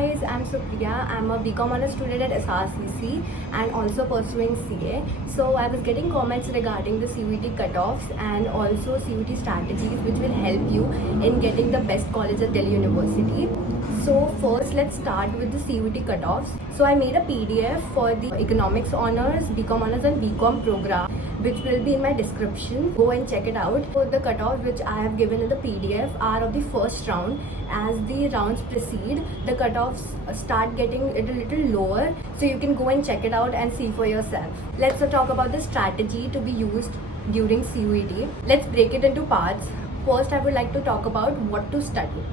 guys, I'm Supriya. I'm a BCom honors student at SRCC and also pursuing CA. So I was getting comments regarding the CUET cutoffs and also CUET strategies which will help you in getting the best college at Delhi University. So first let's start with the CUET cutoffs. So I made a PDF for the economics honors, BCom honors and BCom program which will be in my description. Go and check it out. So the cutoffs which I have given in the PDF are of the first round. As the rounds proceed, the cutoffs start getting a little lower, so you can go and check it out and see for yourself. Let's talk about the strategy to be used during CUET. Let's break it into parts. First, I would like to talk about what to study.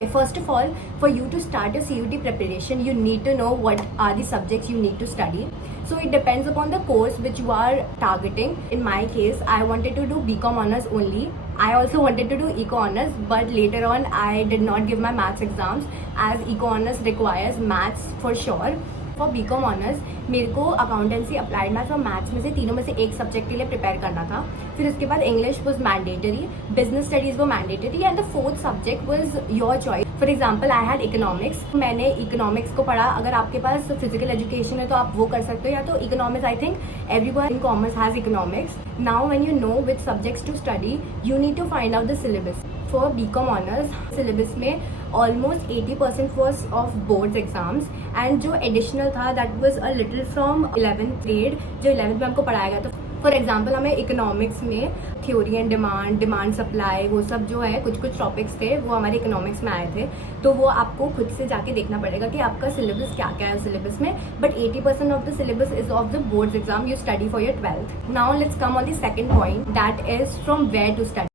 First of all, for you to start your CUET preparation, you need to know what are the subjects you need to study. So it depends upon the course which you are targeting. In my case, I wanted to do BCom honors only. I also wanted to do Eco honors, but later on I did not give my maths exams as Eco honors requires maths for sure. For BCom honours मेरे को accountancy, applied maths और मैथ्स में से तीनों में से एक सब्जेक्ट के लिए प्रिपेयर करना था. फिर उसके बाद English was mandatory, business studies वो mandatory and the fourth subject was your choice. For example I had economics. मैंने इकोनॉमिक्स को पढ़ा. अगर आपके पास फिजिकल एजुकेशन है तो आप वो कर सकते हो, या तो economics. I think everyone in commerce has economics. Now when you know which subjects to study, you need to find out the syllabus. For BCom honours syllabus में almost 80% was of boards exams and जो additional था that was a little from 11th grade, जो 11th में हमको पढ़ाया गया. तो for example हमें इकोनॉमिक्स में थ्योरी एंड डिमांड सप्लाई, वो सब जो है कुछ टॉपिक्स थे वो हमारे इकोनॉमिक्स में आए थे. तो वो आपको खुद से जाके देखना पड़ेगा कि आपका सिलेबस क्या क्या है सिलेबस में. But 80% of the syllabus is of the boards exam you study for your 12th. Now let's come on the second point, that is from where to study.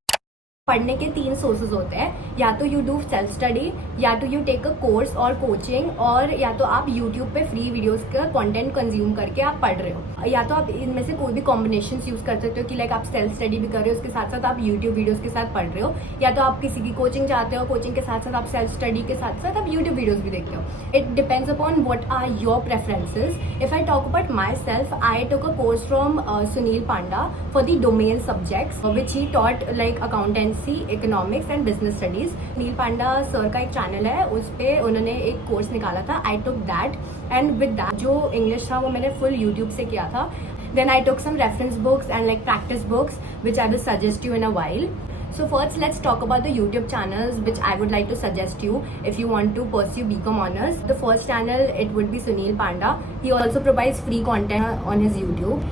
पढ़ने के 3 सोर्सेज होते हैं. या तो यू डू सेल्फ स्टडी, या तो you take a course और कोचिंग, और या तो आप यूट्यूब पे फ्री वीडियोस का कंटेंट कंज्यूम करके आप पढ़ रहे हो. या तो आप इनमें से कोई भी कॉम्बिनेशंस यूज कर सकते हो कि लाइक आप सेल्फ स्टडी भी कर रहे हो, उसके साथ साथ आप यूट्यूब वीडियोस के साथ पढ़ रहे हो. या तो आप किसी की कोचिंग चाहते हो, कोचिंग के साथ साथ आप सेल्फ स्टडी के साथ साथ आप यूट्यूब वीडियोज भी देखते हो. It depends upon what are your preferences. If I talk about myself, I took a course from Sunil Panda for the domain subjects which he taught like accountancy, economics and business studies. Neel Panda sir का एक चैनल है, उस पे उन्होंने एक course निकाला था. I took that and with that जो इंग्लिश था वो मैंने फुल यूट्यूब से किया था. Then I took some reference books and like practice books which I will suggest you in a while. So first let's talk about the YouTube channels which I would like to suggest you if you want to pursue BCom honors. The first channel, it would be Sunil Panda. He also provides free content on his YouTube.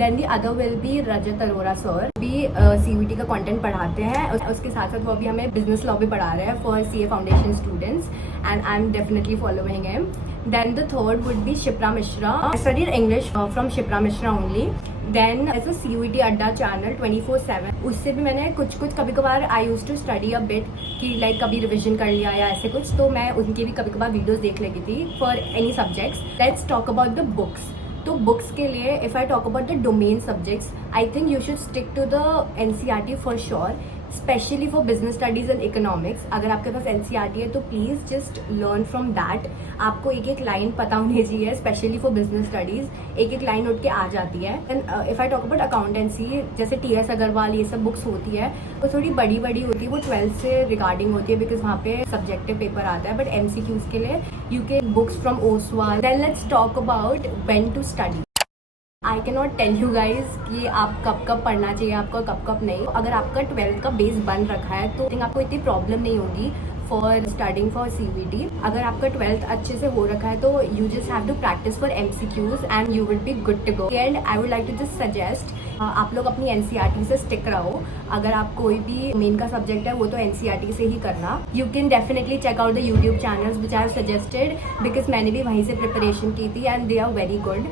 Then the other will be Rajat Arora sir. भी CUET का कंटेंट पढ़ाते हैं. उसके साथ साथ वो अभी हमें बिजनेस लॉ भी पढ़ा रहे हैं for CA foundation students and I am definitely following him. Then the third would be Shipra Mishra. I studied English from Shipra Mishra only. Then as a CUET Adda channel 24/7, उससे भी मैंने कुछ कभी कभार I use to study a bit कि like कभी revision कर लिया या ऐसे कुछ, तो मैं उनकी भी कभी कभार वीडियोस देख लेती थी for any subjects. Let's talk about the books. तो बुक्स के लिए if I talk about the domain subjects, I think you should stick to the NCERT for sure, specially for business studies and economics. अगर आपके पास NCERT है तो please just learn from that. आपको एक एक लाइन पता होनी चाहिए, स्पेशली फॉर बिजनेस स्टडीज. एक एक लाइन उठ के आ जाती है. And if I talk about accountancy, जैसे TS अग्रवाल ये सब बुक्स होती है वो थोड़ी बड़ी होती है, वो 12th से रिगार्डिंग होती है बिकॉज वहाँ पे सब्जेक्टिव पेपर आता है. बट MCQs के लिए you can books from Oswaal. Then let's talk about when to study. I can not tell you guys कि आप कब पढ़ना चाहिए आपको, कब नहीं. अगर आपका 12th का बेस बन रखा है तो आई थिंक आपको इतनी प्रॉब्लम नहीं होगी फॉर स्टडिंग फॉर CUET. अगर आपका 12th अच्छे से हो रखा है तो you just have to practice for MCQs and you will be good to go. And I would like to just suggest आप लोग अपनी NCERT से स्टिक रहो. अगर आप कोई भी मेन का सब्जेक्ट है वो तो NCERT से ही करना. You can definitely check out the YouTube channels which I have suggested because मैंने भी वहीं से प्रिपरेशन की थी and they are very good.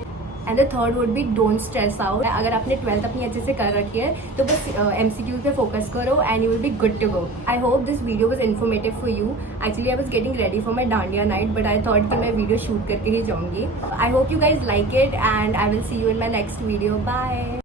And the third would be don't stress out. अगर आपने 12th अपनी अच्छे से कर रखी है तो बस MCQ पे फोकस करो and you will be good to go. I hope this video was informative for you. Actually I was getting ready for my dandiya night but I thought कि मैं वीडियो शूट करके ही जाऊँगी. I hope you guys like it and I will see you in my next video. Bye.